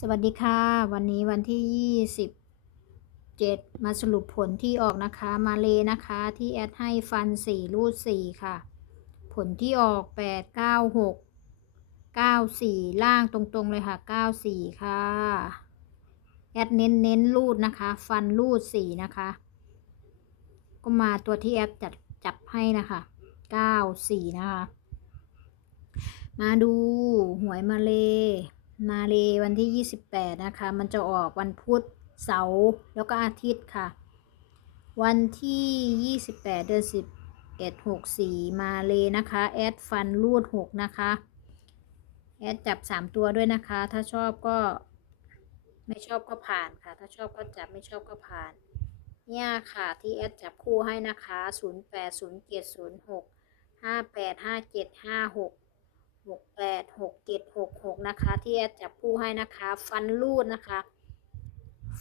สวัสดีค่ะ วันนี้วันที่ 27 มาสรุปผลที่ออกนะคะ มาเลยนะคะที่แอดให้ฟัน 4 รูด 4 ค่ะ ผลที่ออก 8 9 6 9 4 ล่างตรงๆเลยค่ะ 9 4 ค่ะ แอดเน้นเน้นรูดนะคะ ฟันรูด 4 นะคะ ก็มาตัวที่แอดจัดจับให้นะคะ 9 4 นะคะ มาดูหวยมาเล มาเลวันที่ 28 นะคะ มันจะออกวันพุธเสาร์แล้วก็อาทิตย์ค่ะ วันที่ 28 เดือน11 64 มาเลนะคะ แอดฟันรูด 6 นะคะ แอดจับ 3 ตัวด้วยนะคะ ถ้าชอบก็ไม่ชอบก็ผ่านค่ะ ถ้าชอบก็จับไม่ชอบก็ผ่าน เนี่ยค่ะที่แอดจับคู่ให้นะคะ 08 07 06 58 57 56 หกแปดหกเจ็ดหกหกนะคะ ที่แอดจับคู่ให้นะคะ ฟันรูดนะคะ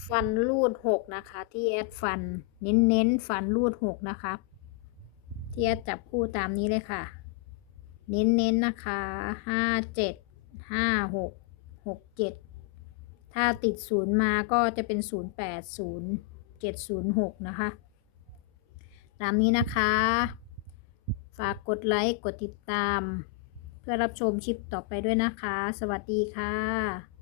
ฟันรูดหกนะคะ ที่แอดฟันเน้นเน้นฟันรูดหกนะคะ ที่แอดจับคู่ตามนี้เลยค่ะ เน้นเน้นนะคะห้าเจ็ดห้าหกหกเจ็ดถ้าติดศูนย์มาก็จะเป็นศูนย์แปดศูนย์เจ็ดศูนย์หกนะคะ ตามนี้นะคะ ฝากกดไลค์ กดติดตาม เพื่อรับชมคลิปต่อไปด้วยนะคะ สวัสดีค่ะ